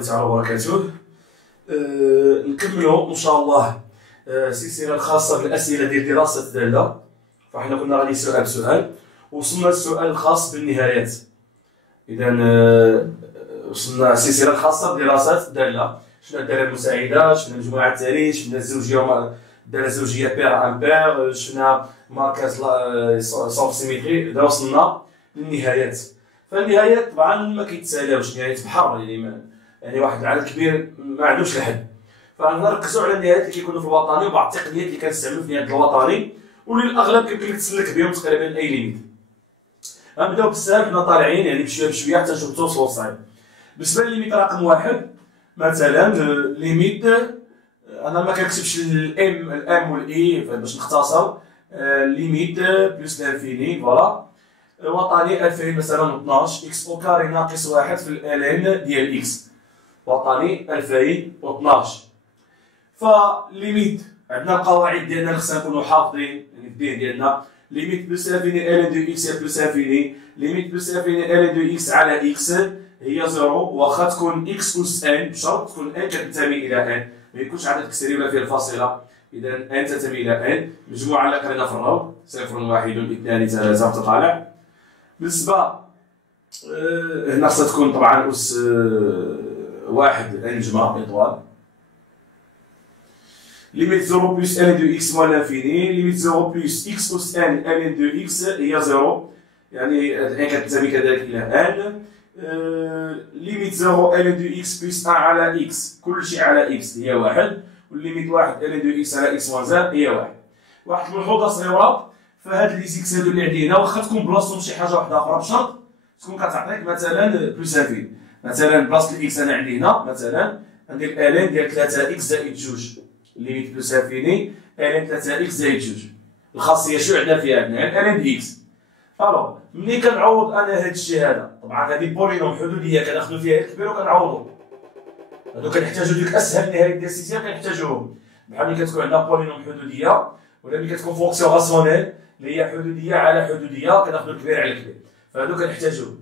الله تعالى وبركاته. نكملوا ان شاء الله السلسله الخاصه بالاسئله ديال دراسه الداله. فاحنا كنا غادي سؤال بسؤال، وصلنا للسؤال الخاص بالنهايات. اذا وصلنا السلسله الخاصه بدراسه الداله. شفنا الداله المساعده، شفنا مجموعه التاريخ، شفنا الزوجيه الداله الزوجيه بير ان بير، شفنا ماركاج سونف سيميتري. اذا وصلنا للنهايات، فالنهايات طبعا ما كيتسالاوش، نهايات بحر يعني واحد العدد كبير ما عندوش الحد. فنركزوا على النهايات اللي كيكونوا في الوطني وبعض التقنيات اللي كنستعملوا في النهايات الوطني واللي الاغلب كيمكن لك تسلك بهم تقريبا اي ليميت. غنبداو بالسهل، حنا طالعين يعني بشويه بشويه حتى نشوفوا توصلوا للصعيب. بالنسبه لليميت رقم واحد مثلا، ليميت انا ما كنكتبش الام والاي باش نختصر. ليميت بلس لانفيني فوالا وطني 2000 مثلا 12 اكس او كاري ناقص واحد في الان ديال اكس وطني 2012. فليميت عندنا القواعد ديالنا خصنا نكونوا حافظين يعني في الدين ديالنا. ليميت بلس انفيني ال دو اكس بلس انفيني، ليميت بلس انفيني ال دو اكس على اكس هي زيرو، واخا تكون اكس اس ان بشرط تكون ان كتنتمي الى ان، ما يكونش عدد كسري ولا فيه الفاصله. اذا ان تنتمي الى ان، مجموعه اللي قرينا في الروض 0 1 2 3 وانت طالع. بالنسبه هنا خصها تكون طبعا اس واحد ان جمع اطوال. ليميت 0 بلس ان دو اكس موان لانفيني، ليميت 0 بلس اكس اس ان دو اكس هي 0، يعني ان كتنتمي كذلك الى ان. ليميت 0 ان دو اكس بلس 1 على اكس، كلشي على اكس هي واحد، والليميت 1 ان دو اكس على اكس موان زان هي واحد. واحد الملحوظه صغيره، فهاد لي زيكس هادو اللي عندي هنا واخا تكون بلاصتهم شي حاجه واحده اخرى بشرط تكون كتعطيك مثلا بلس انفين. مثلا بلاصه الاكس انا عندي هنا مثلا عندي الالين ديال 3 اكس زائد 2، ليميت بلس انفيني الين 3 اكس زائد 2. الخاصيه شنو عندنا فيها؟ عندنا الين دي اكس. الوغ ملي كنعوض انا هاد الشيء هذا، طبعا هذه بولينوم حدوديه كناخذوا فيها الكبير وكنعوضوا. هادو كنحتاجو ديك اسهل نهايات ديال السيستم كنحتاجوهم، بحال ملي كتكون عندنا بولينوم حدوديه ولا ملي كتكون فونكسيون راسيونيل اللي هي حدوديه على حدوديه كناخذوا الكبير على الكبير، فهادو كنحتاجوهم.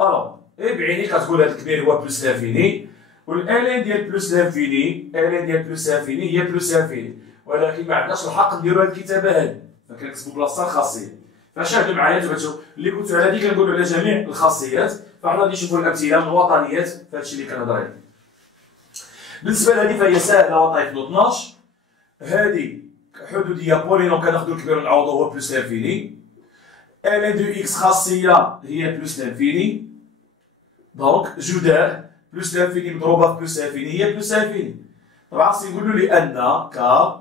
الوغ بعيني كتقول هاد الكبير هو بلس لانفيني، والالين ديال بلس لانفيني الين ديال بلس لانفيني هي بلس لانفيني، ولكن ما عندناش الحق نديرو هاد الكتابه هادي فكنكتبو بلاصتها الخاصيه. فشاهدوا معايا انتما تشوفوا اللي قلت على هادي كنقولوا على جميع الخاصيات. فحنا غادي نشوفوا الامثله من الوطنيات في هادشي اللي كنهضر عليه. بالنسبه لهادي فهي ساهله وطيف 12. هادي حدوديه بولينوم كناخذوا الكبير ونعوضوه هو بلس لانفيني. الين دو اكس خاصيه هي بلس لانفيني، دونك جدار بلس لانفيني مضروبه في بلس لانفيني هي بلس لانفيني. طبعا خصني نقولوا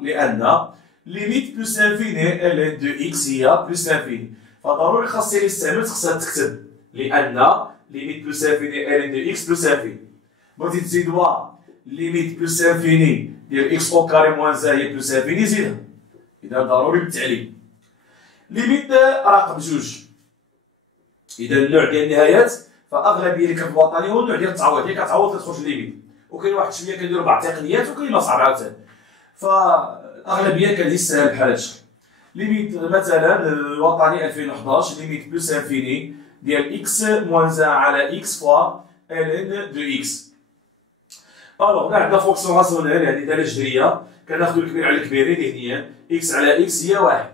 لان ليميت بلس لانفيني الين دو اكس هي بلس لانفيني، فضروري خاصني اللي استعملت خصها تكتب لان ليميت بلس لانفيني الين دو اكس بلس لانفيني. بغيتي تزيدوها ليميت بلس لانفيني ديال اكس او كاري موان زا هي بلس لانفيني زيدها. اذا ضروري بالتعليم. ليميت رقم جوج. اذا النوع ديال النهايات فاغلبيه اللي كان في الوطني هو النوع ديال التعويض، اللي كتعوض كتخرج الليميت، وكاين واحد شويه كنديروا بعض التقنيات وكاين ما صعب عاوتاني. فالاغلبيه كتجي سهل بحال هادشي. ليميت مثلا الوطني 2011 ليميت بلس انفيني ديال اكس موان زان على اكس فوا الين دو اكس. الوغ هنا عندنا فونكسيون راسيونيل يعني داله جذريه كناخذوا الكبير على الكبير ذهنيا، اكس على اكس هي واحد.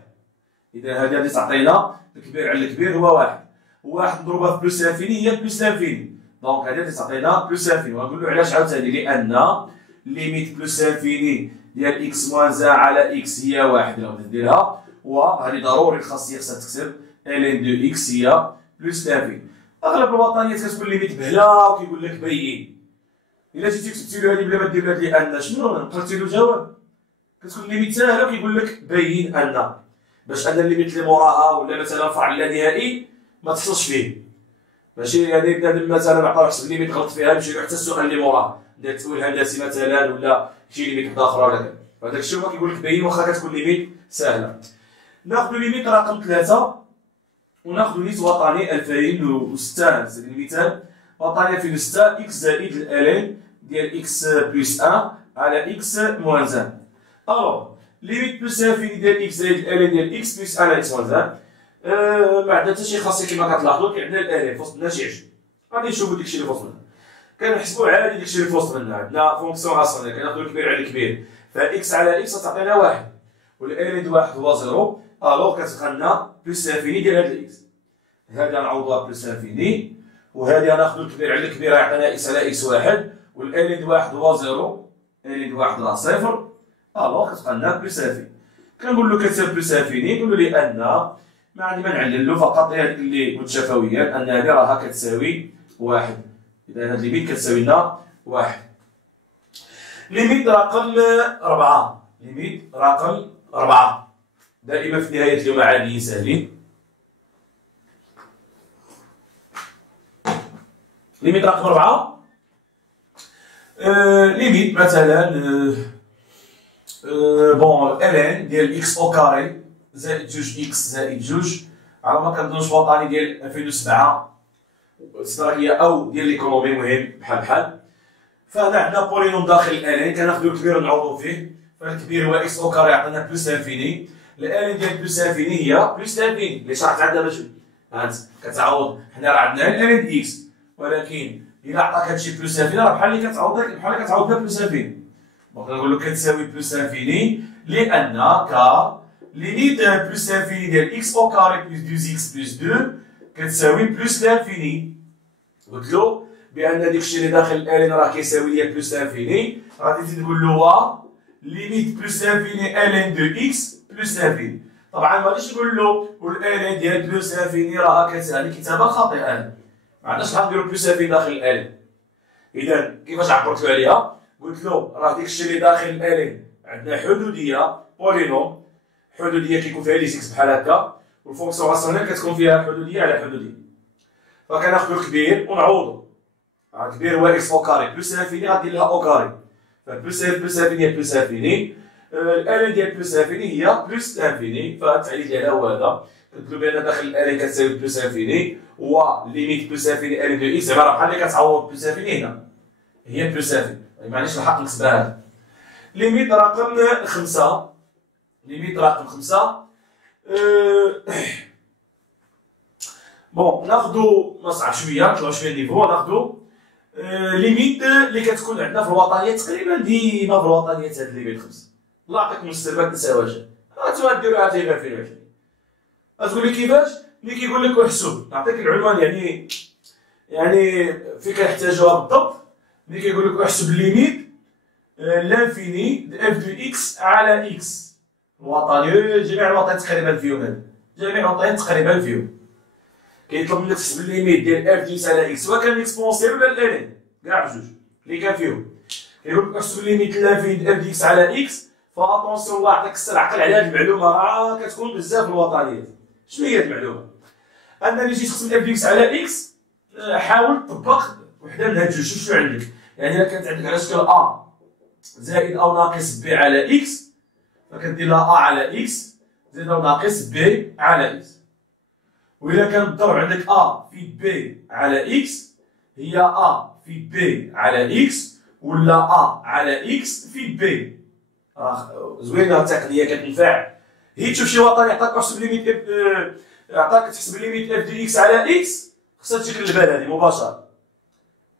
اذا هذه غادي تعطينا الكبير على الكبير هو واحد، وواحد مضروبه في بلس انفيني هي بلس انفيني، دونك هذه غادي تعطينا بلس انفيني. وغنقول له علاش عاوتاني، لان ليميت بلس انفيني ديال اكس موان زان على اكس هي واحد لو بغيت ديرها، وهذه ضروري الخاصيه خصها تكتب الين دو اكس هي بلس انفيني. اغلب الوطنيات كتكون ليميت بهلا وكيقول لك بين. الا جيتي كتبتي له هذه بلا ما دير لها لان شنو نقلتي له الجواب، كتكون ليميت ساهله وكيقول لك بين ان، باش ان الليميت اللي موراها ولا مثلا فرع لا نهائي ما تحصلش فيه. ماشي هذيك مثلا عطاو حسب الليميت غلط فيها نمشي له حتى السؤال اللي موراه ندير تأويل هندسي مثلا ولا شي ليميت وحده اخرى ولا كذا، فهذاك الشيء هو كيقول لك بين واخا كتكون ليميت ساهله. ناخذ ليميت رقم 3 وناخذ ليميت وطني 2006 على سبيل المثال. وطني 2006 اكس زائد الالين ديال اكس بلس 1 على اكس موان زان. الوغ ليميت بلس انفيني ديال اكس زائد الالين ديال اكس بلس 1 على اكس موان زان. ما عندنا حتى شي خاصيه كما كتلاحظوا، عندنا الالين فوسطنا شي 20. غادي نشوفوا داكشي اللي فوسطنا. كنحسبو عادي داكشي اللي في وسط منا. عندنا فونكسيون راسيونيل كناخدو الكبير على الكبير، فإكس على إكس غتعطينا واحد، والإلين ديال واحد هو زيرو، ألوغ كتبقى لنا بلوس لانفيني ديال هاد الإكس. هادي غنعوضوها بلوس لانفيني، وهادي غناخدو الكبير على الكبير غيعطينا إكس على إكس واحد، والإلين ديال واحد هو زيرو، إلين ديال واحد راه صفر، ألوغ كتبقى لنا بلوس لانفيني. كنقولو كتساوي بلوس لانفيني، نقولو لأن ما عندي ما نعللو، فقط هاديك اللي متشافويان أن هادي راها كتساوي واحد. إذا هاد ليميت كتساوي لنا واحد. ليميت رقم 4. ليميت رقم 4 دائما في نهاية اليوم عاديين ساهلين. ليميت رقم 4 ليميت مثلا بون الان ديال اكس او كاري زائد جوج اكس زائد جوج على ما كنظنش وطني ديال 2007 استراليا او ديال ليكونومي، مهم بحال. فهنا عندنا بولينوم داخل الالين كناخدو الكبير نعوضو فيه، فالكبير هو اكس او كاري يعطينا بلوس لانفيني، الالين ديال بلوس لانفيني هي بلوس لانفيني اللي شرحت عندها باش هانت كتعوض. حنا راه عندنا الالين ديال اكس، ولكن إلا عطاك هادشي بلوس لانفيني راه بحال اللي كتعوض بها بلوس لانفيني. دونك نقولو كتساوي بلوس لانفيني لأن ليميت بلوس لانفيني ديال اكس او كاري بلوس 2 اكس بلوس 2 كتساوي بلوس لانفيني. قلتلو بأن داكشي اللي داخل الالين راه كيساوي ليا بلوس لانفيني، غادي تزيد تقول له وا ليميت بلوس لانفيني الين دو اكس بلوس لانفيني. طبعا ما غاديش نقول له والالين ديال بلوس لانفيني راها كتعني كتابه خاطئه، ما عندناش شحال نديرو بلوس لانفيني داخل الالين. إذا كيفاش عبرت له عليها؟ قلت له راه داكشي اللي داخل الالين عندنا حدوديه بولينوم، حدوديه كيكون فيها لي اكس بحال هكا، والفونكسيون راسيونيل كتكون فيها حدوديه على حدوديه. فكناخدو الكبير ونعوضو. الكبير هو اكس او كاري بلوس لانفيني غادير لها او كاري، فبلوس لانفيني هي بلوس لانفيني، الالين ديال بلوس لانفيني هي بلوس لانفيني، فالتعليل ديالها هو هذا. قلت له بان داخل الالين كتساوي بلوس لانفيني و ليميت بلوس لانفيني الين دو اكس، زعما راه بحال اللي كتعوض بلوس لانفيني هنا هي بلوس لانفيني، معليش الحق نكتبها هذا. ليميت رقم 5. ليميت رقم 5 بون ناخدو نصعب شويه نطلعو شويه نيفو، ناخدو ليميت اللي كتكون عندنا في الوطنيات تقريبا ديما في الوطنيات هاد ليميت 5. الله يعطيكم السر ما تنساوهاش، هانتوما ديروها حتى في 2020. غتقول لي كيفاش؟ ملي كيقول لك احسب نعطيك العنوان يعني فين كنحتاجوها بالضبط. ملي كيقول لك احسب ليميت لانفيني د اف دو اكس على اكس، الوطني جميع الوطنيات تقريبا فيهم هذا، جميع الوطنيات تقريبا فيهم كيطلب منك تحسب الليميت ديال اف دو اكس على اكس، سواء كان الاكسبونسيال ولا الالين كاع بجوج اللي كان فيهم. كيقول لك احسب الليميت لانفيني د اف دو اكس على اكس، فاتونسيون الله يعطيك السر عقل على هذه المعلومه راه كتكون بزاف في الوطنيات. شنو هي هذه المعلومه؟ انني جيت تقسم اف دو اكس على اكس، حاول تطبق وحده من هاد الجوج. شوف شنو عندك، يعني الا كانت عندك على شكل ا زائد او ناقص بي على اكس، فكدير لها ا على اكس زائد او ناقص بي على اكس. وإلا كان الضرب عندك ا في بي على اكس هي ا في بي على اكس ولا ا على اكس في بي. راه زوينه التقنيه كتنفع. هي تشوف شي وطن يعطيك احسب ليميت عطاك تحسب ليميت اف دي اكس على اكس، خصها تجيك للبال هذه مباشره،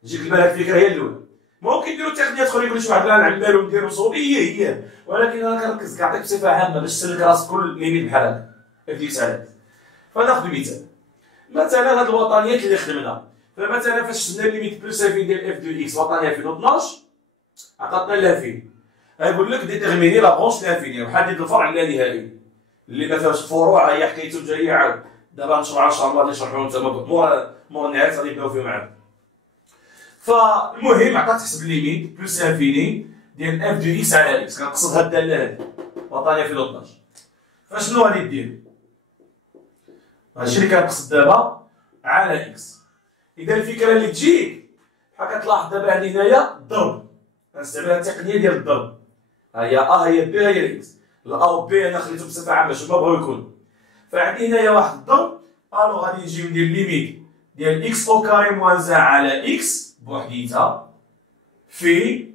تجيك للبال هذه الفكره هي الاولى. ممكن نديرو تقنيات اخرى يقول لك شي واحد لا نعملو ونديرو صوبي هي، ولكن انا كنركز كنعطيك بصفه عامه باش تسلك راسك كل ليميت بحال هكا اف دي اكس على اكس. فناخذ مثلا هاد الوطنيات اللي خدمنا، فمثلا فاش شفنا ليميت بلوس لافين ديال اف دو اكس وطنيه 2012 عطاتنا لافين، غيقول لك ديتيرميني لا برونش لافيني وحدد الفرع اللانهائي اللي ما فيهاش الفروع. هي حكايته جايه عاود دابا نشرحها ان شاء الله، غادي نشرحوها نتوما مور النهايه غادي نبداو فيهم عاد. فالمهم عطاك تحسب ليميت بلوس لافيني ديال اف دو اكس على اكس، كنقصد هاد الداله هادي وطنيه 2012. فشنو غادي دير؟ هادشي اللي كنقصد دابا على اكس. اذا الفكره اللي تجيك بحال كتلاحظ دابا عندي هنايا الضرب، كنستعمل التقنيه ديال الضرب. ها هي ا هي بي هي اكس، الا و بي انا خليتهم بصفه عامه باش ما بغاو يكونوا. فعندي هنايا واحد الضرب، الو غادي نجي ندير ليميت ديال اكس او كاري موازع على اكس بوحديتها في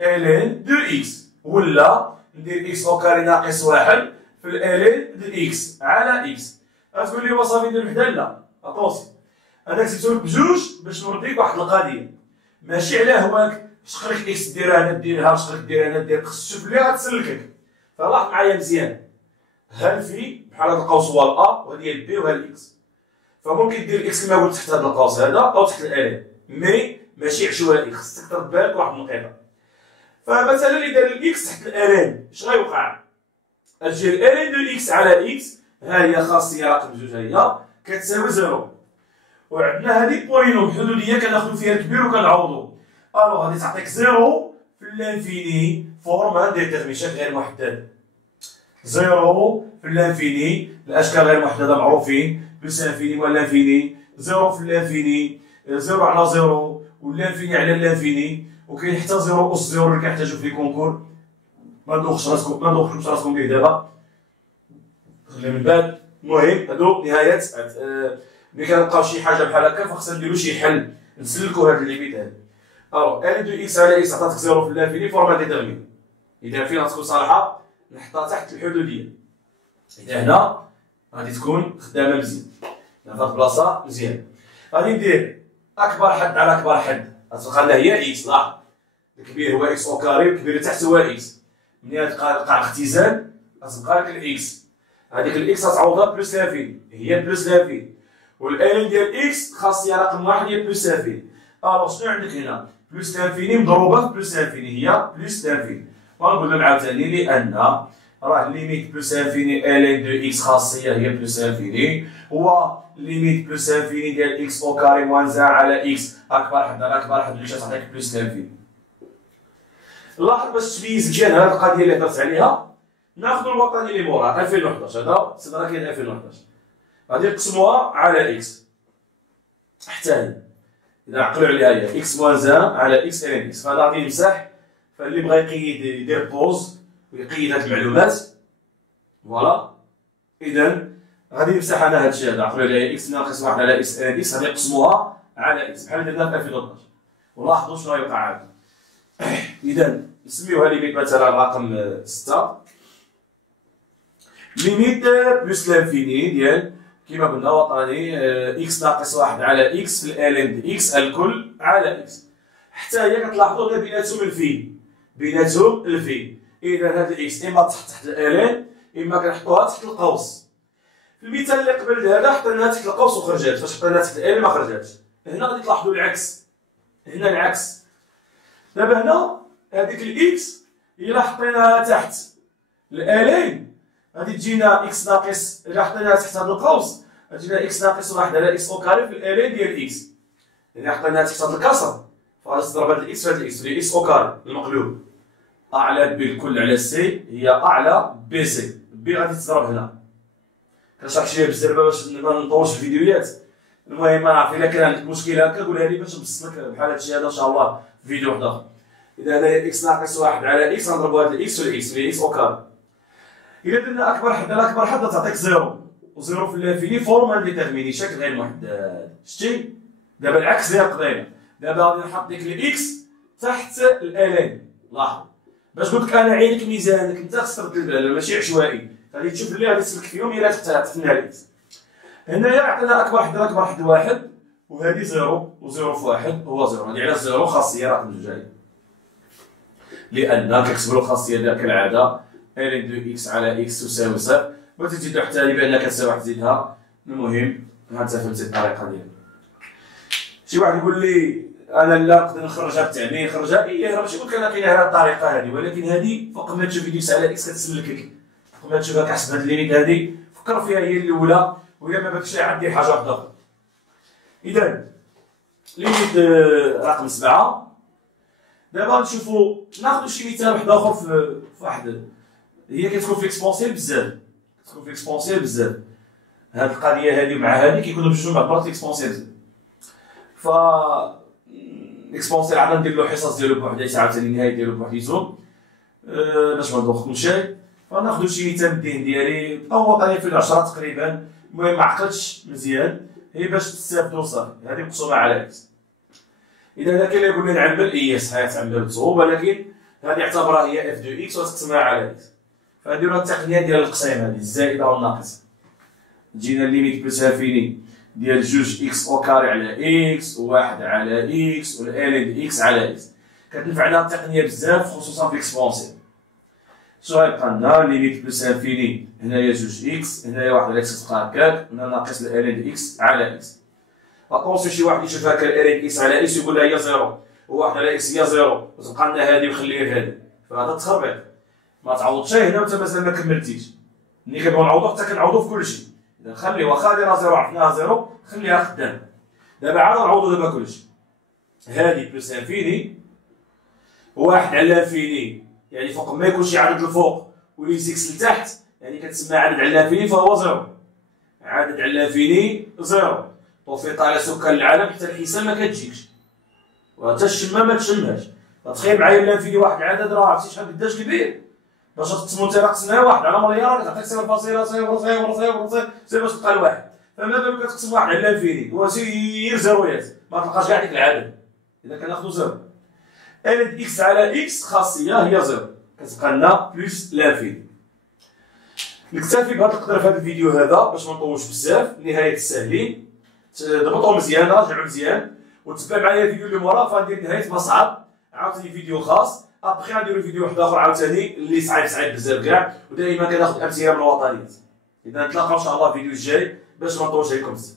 الين دو اكس، ولا ندير اكس او كاري ناقص واحد في الالين دو اكس على اكس. غتقول لي وصافي ندير وحده، لا اطونسي انا كتبتو لك بجوج باش نوريك واحد القضيه. ماشي على هواك شقلك اكس دير هنا ديرها، شقلك دير هنا دير، خصك تشوف اللي غتسلكك. فلاحظ معايا مزيان، ها الفي بحال هذا القوس هو الأ وهذه هي البي وها الإكس. فممكن دير الإكس كما قلت تحت هذا القوس هذا أو تحت الألين، مي ماشي عشوائي، خصك ترد بالك واحد النقيضة. فمثلا اللي دار الإكس تحت الألين اش غيوقع؟ أجي الألين دو إكس على إكس، ها هي خاصية رقم جوج هي كتساوي زيرو. وعندنا هذه بولينوم حدودية كناخدو فيها الكبير وكنعوضو. ألوغ غادي تعطيك زيرو في لانفيني فورم انديتيرمي شكل غير محدد. زيرو في لانفيني الأشكال غير محددة معروفين، بلس انفيني ولا لانفيني، زيرو في لانفيني، زيرو على زيرو، واللانفيني على اللانفيني، وكاين حتى زيرو أس زيرو اللي كنحتاجو في الكونكور. ما ندوخش راسكم به دابا، خليها من بعد. المهم هادو نهاية ملي كنلقاو شي حاجة بحال هكا فخصنا نديرو شي حل نسلكو هاد الليميت هادي. ألوغ ألين دو إكس على إكس عطاتك زيرو في اللانفيني فورما ديتيرميني. إذا فين غتكون صالحة نحطها تحت الحدودية. إذا هنا غادي تكون خدامة مزيان، هنا فهاد البلاصة مزيان. غادي ندير أكبر حد على أكبر حد، غتبقى لنا هي إكس. لاحظ الكبير هو إكس أو كاري والكبير تحت هو إكس. ملي تلقى اختزال غتبقى لك الإكس، هذيك الإكس غتعوضها بلس لافين، هي بلس لافين. والألين ديال إكس خاصية رقم واحد هي بلس لافين. ألوغ شنو عندك هنا؟ بلس لانفيني مضروبة في بلس لانفيني هي بلس لانفيني. ونقول لهم عاوتاني لأن راه ليميت بلس لانفيني ألين دو إكس خاصية هي بلس لانفيني، هو ليميت بلس لانفيني ديال إكس أو كاري موانزا على إكس أكبر حد على أكبر حد اللي تعطيك بلس لانفيني. لاحظ باش تميز مزيان هاد القضية اللي هضرت عليها، ناخدو الوطني اللي موراها 2011 هذا صدرا كاين 2011 غادي نقسموها على إكس حتى هي. إذا عقلوا عليها هي إكس موانزا على إكس ألين إكس، فهذا غادي يمسح. فاللي بغا يقيد يدير بوز ويقيد هاد المعلومات فوالا. إذا غادي يمسح أنا هادشي هذا، عقلوا عليها إكس ناقص واحد على إكس ألين إكس غادي نقسموها على إكس بحال درنا في 2012. ولاحظوا شنو غيوقع عاد. إذا نسميوها ليميت مثلا رقم 6 ليميت بلس لانفيني ديال كيما قلنا وطني إكس ناقص واحد على إكس في الألين دي إكس الكل على إكس. حتى هي كتلاحظوا غير بيناتهم الفي، بيناتهم الفي. إذا هاد الإكس إما تحت الألين إما كنحطوها تحت القوس. في المثال اللي قبل هذا حطيناها تحت القوس وخرجات، فاش حطيناها تحت الألين ما خرجاتش. هنا غادي تلاحظوا العكس، هنا العكس. دابا هنا هذيك الإكس إلا حطيناها تحت الألين غادي تجينا إكس ناقص، إلا حطيناها تحت هذا القوس غتجينا إكس ناقص واحد على إكس أو كاري في الألين ديال إكس. إلا حطيناها تحت هذا الكسر فغادي تضرب هاد الإكس في هاد الإكس اللي إكس أو كاري المقلوب. أ على بي الكل على سي هي أ على بي سي، بي غادي تضرب هنا. كنشرح شويه بالزربه باش ما نطولش الفيديوهات. المهم ما نعرف إلا كان عندك مشكل هكا قولها لي باش نبسط لك بحال هادشي هذا إن شاء الله في فيديو واحد آخر. إذا هنايا إكس ناقص واحد على إكس غنضربو هاد الإكس في الإكس اللي إكس أو كاري. إلا درنا أكبر حد على أكبر حد تعطيك زيرو، وزيرو في اللانفيني فورما ديتيرميني شكل غير محدد. شتي؟ دابا العكس ديال القضية، دابا غادي نحط ديك الإكس تحت الألين. لاحظ باش قلت لك أنا عينك ميزانك أنت خصك ترد البال ماشي عشوائي، غادي تشوف اللي غادي تسلك فيهم إلا تحتنا الإكس. هنايا عطينا أكبر حد على أكبر حد واحد، وهادي زيرو وزيرو في واحد هو زيرو، هادي على زيرو خاصية رقم جوج هادي. لأن كنكتبو الخاصية ديالها كالعادة ألين دو إكس على إكس تساوي صفر، وتزيدو حتى هادي بأنها كتساوي واحد تزيدها. المهم هانت فهمتي الطريقة ديالها. شي واحد يقول لي أنا لا نقدر نخرجها بالتعبير نخرجها، إيه راه ماشي قلت لك أنا كاينة هاد الطريقة هادي، ولكن هادي فوق ما تشوف فيديو على إكس كتسلكك، فوق ما تشوفها كحسب هاد الليميت هادي فكر فيها هي الأولى، وإلا ما باكش عاد دير حاجة وحدة أخرى. إذا ليميت رقم 7. دابا نشوفو ناخدو شي مثال واحد آخر في واحد هي كتكون في إكسبونسيال بزاف، كتكون في إكسبونسيال بزاف. هاد القضية هادي مع هادي كيكونو بجوج مع بعض إكسبونسيال بزاف. ف إكسبونسيال عاد ندير له حصص ديالو بوحديته عاوتاني النهاية ديالو بوحديتو باش ما ندوخكمش شي. فناخدو شي مثال الذهن ديالي أو وطني في 10 تقريبا. المهم معقلتش مزيان هي باش تستافدو صافي، هادي مقسومة على إكس. إذا هذا كاين اللي يقول لي نعمل إيه صحيح تعمل بصعوبة، ولكن هادي اعتبرها هي اف دو إكس وتقسمها على إكس. فهادي راه التقنية ديال القسيم هادي الزائدة والناقصة. تجينا ليميت بلس انفيني ديال جوج اكس او كاري على اكس وواحد على اكس والان دي اكس على اكس. كتنفعنا التقنيه بزاف خصوصا في اكسبونسيون. شنو غيبقى لنا؟ ليميت بلس انفيني هنايا جوج اكس، هنايا واحد على اكس تبقى هكاك، هنا ناقص الان دي اكس على اكس. اتونسيون شي واحد يشوف هكا الان دي اكس على اكس يقول لها هي زيرو، وواحد على اكس هي زيرو، وتبقى لنا هادي وخليه هادي، فهذا تخربيق. ما تعوضش هنا وانت مازال ما كملتيش. ملي كنبغيو نعوضو حتى كنعوضو في كلشي، اذا خلي واخا هادي راه زيرو عرفناها زيرو خليها خدام. دابا عاد نعوضو دابا كلشي. هادي بلس انفيني واحد على انفيني، يعني فوق ما يكون شي عدد الفوق وليزيكس لتحت، يعني كتسمى عدد على انفيني فهو زيرو. عدد على انفيني زيرو. طوفيط على سكان العالم حتى الحساب ما كتجيكش، وحتى الشمه ما تشمهاش. تخيل معايا الانفيني واحد العدد راه عرفتي شحال قداش كبير، باش تقسمو انت قسمناها واحد على مليار كتعطيك 0.00000 باش تلقى الواحد. فما بالك كتقسم واحد على الانفيني هو سير زيرويات، ما تلقاش كاع ديك العدد. اذا كناخدو زيرو ان اكس على اكس خاصيه هي زيرو، كتبقى لنا بلس لانفيني. نكتفي بهذا القدر في هذا الفيديو هذا باش ما نطولش بزاف. نهايه الساهلين، ضبطوا مزيان، راجعوا مزيان، وتبع معايا الفيديو اللي موراه. فغندير نهايه مصعب عاوتاني فيديو خاص، ابخي غنديرو فيديو واحد اخر عاوتاني اللي صعيب بزاف كاع، ودائما كناخذ امثله من الوطنيات. اذا نتلاقاو ان شاء الله الفيديو الجاي باش ما نطولش عليكم بزاف.